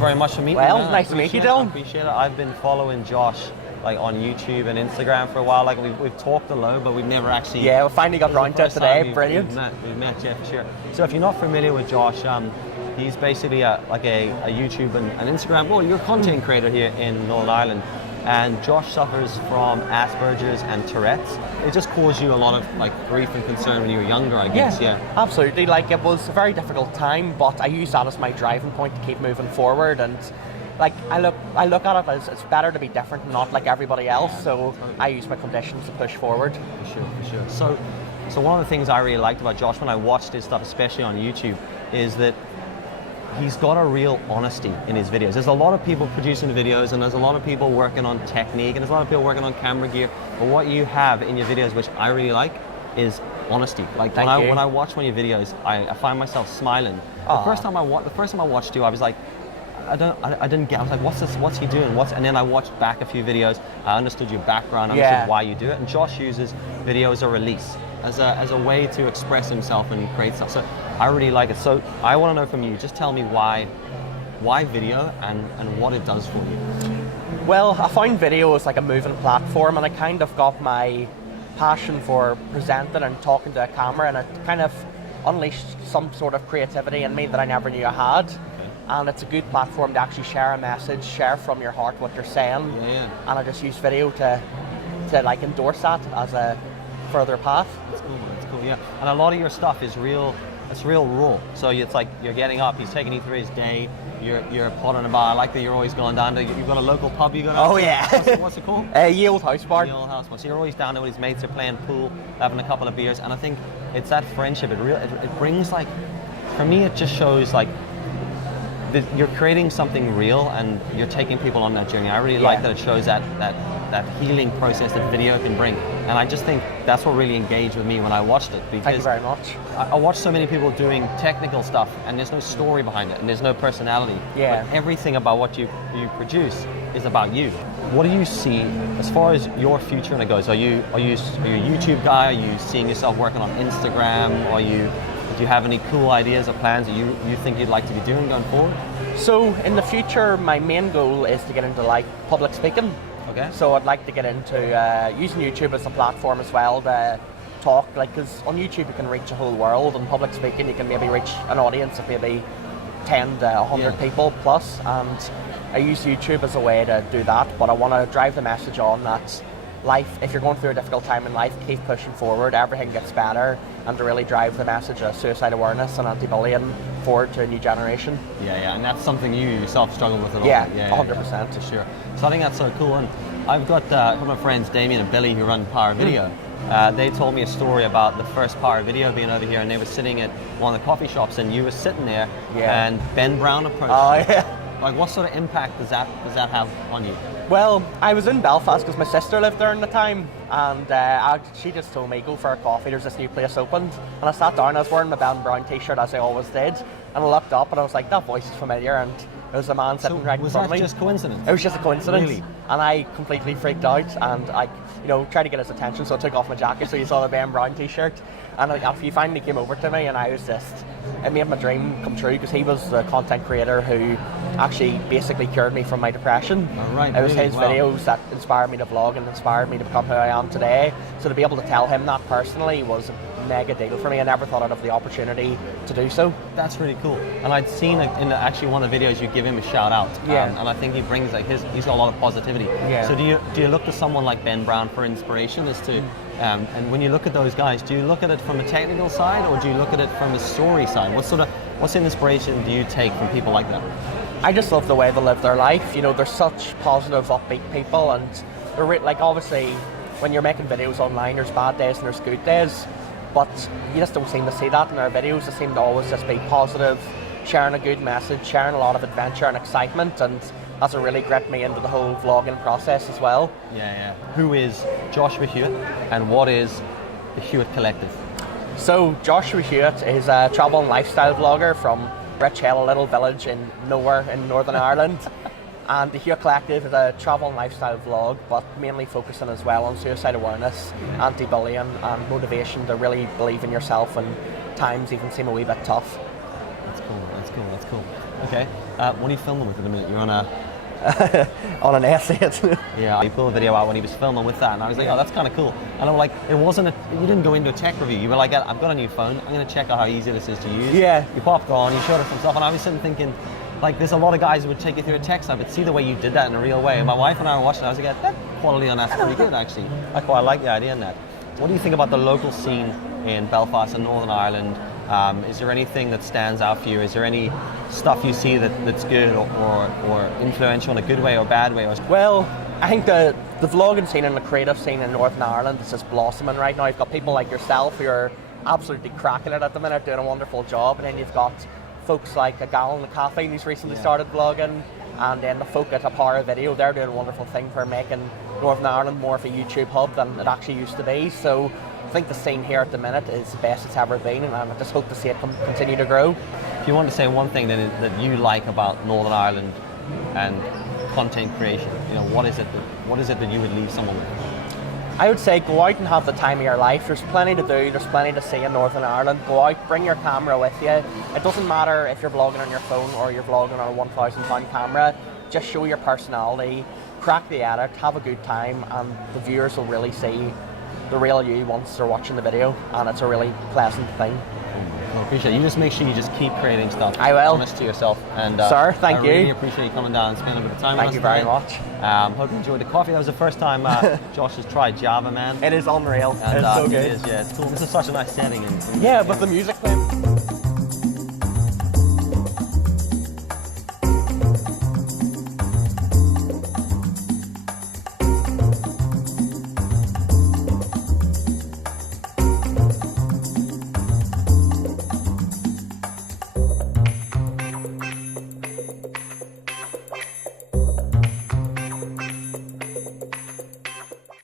very much for meeting me. Well, nice to meet you, Dillon. I appreciate it. I've been following Josh like on YouTube and Instagram for a while. Like we've talked alone, but we've never actually. Yeah, we finally got round to it today. Brilliant. We've met, yeah, for sure. So if you're not familiar with Josh, he's basically a YouTube and an Instagram. Well, you're a content creator here in Northern Ireland, and Josh suffers from Asperger's and Tourette's. It just caused you a lot of like grief and concern when you were younger, I guess. Yeah, absolutely. Like it was a very difficult time, but I used that as my driving point to keep moving forward. And like I look at it as it's better to be different, and not like everybody else. Yeah, so totally. I use my conditions to push forward. For sure. So one of the things I really liked about Josh when I watched his stuff, especially on YouTube, is that he's got a real honesty in his videos. There's a lot of people producing videos, and there's a lot of people working on technique, and there's a lot of people working on camera gear. But what you have in your videos, which I really like, is honesty. Like when I watch one of your videos, I find myself smiling. The first time I watched you, I was like, I didn't get. I was like, what's he doing? And then I watched back a few videos. I understood your background. I understood why you do it. And Josh uses video as a release, as a way to express himself and create stuff. So I really like it. So I want to know from you. Just tell me why video and what it does for you. Well, I find video is like a moving platform, and I kind of got my passion for presenting and talking to a camera, and it kind of unleashed some sort of creativity in me that I never knew I had. And it's a good platform to actually share a message, share from your heart what you're saying. Yeah. And I just use video to like endorse that as a further path. That's cool, yeah. And a lot of your stuff is real, it's real raw. So it's like you're getting up, he's taking you through his day, you're potting about. I like that you're always going down to, you've got a local pub you go down to. Oh yeah. What's it called? Yield House Bar. Yield House Bar. So you're always down there with his mates, they're playing pool, having a couple of beers, and I think it's that friendship, it brings like, for me it just shows like, you're creating something real and you're taking people on that journey. I really like that it shows that healing process that video can bring. And I just think that's what really engaged with me when I watched it. Because thank you very much. I watch so many people doing technical stuff and there's no story behind it and there's no personality. Yeah. But everything about what you produce is about you. What do you see as far as your future and it goes? Are you a YouTube guy? Are you seeing yourself working on Instagram? Do you have any cool ideas or plans that you think you'd like to be doing going forward? So in the future, my main goal is to get into like public speaking. Okay. So I'd like to get into using YouTube as a platform as well to talk, like, because on YouTube you can reach a whole world, and public speaking you can maybe reach an audience of maybe 10 to 100 people plus, and I use YouTube as a way to do that, but I want to drive the message on that life, if you're going through a difficult time in life, keep pushing forward, everything gets better, and to really drive the message of suicide awareness and anti-bullying forward to a new generation. Yeah, and that's something you yourself struggle with a lot. Yeah, 100%. For sure. So I think that's so cool, and I've got a couple of friends, Damien and Billy, who run Power Video. They told me a story about the first Power Video being over here, and they were sitting at one of the coffee shops, and you were sitting there, and Ben Brown approached you. Like, what sort of impact does that have on you? Well, I was in Belfast because my sister lived there in the time, and she just told me, go for a coffee, there's this new place opened. And I sat down, I was wearing my Ben Brown t-shirt as I always did, and I looked up and I was like, that voice is familiar, and it was a man sitting right in front of me. Was that just coincidence? It was just a coincidence. Really? And I completely freaked out, and I tried to get his attention, so I took off my jacket so he saw the Ben Brown t-shirt. And he finally came over to me, and I was it made my dream come true, because he was the content creator who actually basically cured me from my depression. Oh, right, it was his videos that inspired me to vlog and inspired me to become who I am today. So to be able to tell him that personally was a mega deal for me. I never thought I'd have the opportunity to do so. That's really cool. And I'd seen in actually one of the videos you give him a shout out. And I think he brings he's got a lot of positivity. Yeah. So do you look to someone like Ben Brown for inspiration as to and when you look at those guys, do you look at it from a technical side or do you look at it from a story side? What's inspiration do you take from people like that? I just love the way they live their life. They're such positive, upbeat people, and they're like, obviously when you're making videos online, there's bad days and there's good days, but you just don't seem to see that in their videos. They seem to always just be positive, sharing a good message, sharing a lot of adventure and excitement, and that's what really gripped me into the whole vlogging process as well. Yeah. Who is Joshua Hewitt, and what is the Hewitt Collective? So Joshua Hewitt is a travel and lifestyle vlogger from Rich Hill, a little village in nowhere in Northern Ireland. And the Hewitt Collective is a travel and lifestyle vlog, but mainly focusing as well on suicide awareness, anti-bullying, and motivation to really believe in yourself when times even seem a wee bit tough. That's cool. Okay. What are you filming with at the minute? You're on a... On an S8. Yeah, he pulled a video out when he was filming with that, and I was like, oh, that's kind of cool. And I'm like, it wasn't you didn't go into a tech review. You were like, I've got a new phone. I'm going to check out how easy this is to use. Yeah. You popped on, you showed us some stuff, and I was sitting thinking, like, there's a lot of guys who would take you through a tech side, but see the way you did that in a real way. And my wife and I were watching it, I was like, yeah, that quality on that's pretty good, actually. I quite like the idea in that. What do you think about the local scene in Belfast and Northern Ireland? Is there anything that stands out for you? Is there any stuff you see that's good or influential in a good way or bad way? Well, I think the vlogging scene and the creative scene in Northern Ireland is just blossoming right now. You've got people like yourself who are absolutely cracking it at the minute, doing a wonderful job, and then you've got folks like a Javaman Coffee who's recently started vlogging, and then the folk at A Power Video, they're doing a wonderful thing for making Northern Ireland more of a YouTube hub than it actually used to be. So I think the scene here at the minute is the best it's ever been, and I just hope to see it continue to grow. If you want to say one thing that you like about Northern Ireland and content creation, what is it that you would leave someone with? I would say go out and have the time of your life. There's plenty to do, there's plenty to see in Northern Ireland. Go out, bring your camera with you. It doesn't matter if you're vlogging on your phone or you're vlogging on a £1,000 camera. Just show your personality, crack the edit, have a good time, and the viewers will really see the real you once they're watching the video, and it's a really pleasant thing. I appreciate it. You just make sure you just keep creating stuff. I will. Honest to yourself. And sir, thank you. I really appreciate you coming down and spending a bit of time with us. Thank you very much. Hope you enjoyed the coffee. That was the first time Josh has tried Javaman. It is unreal. And, it's so good. It is, yeah, it's cool. This is such a nice setting. Yeah, with the music playing.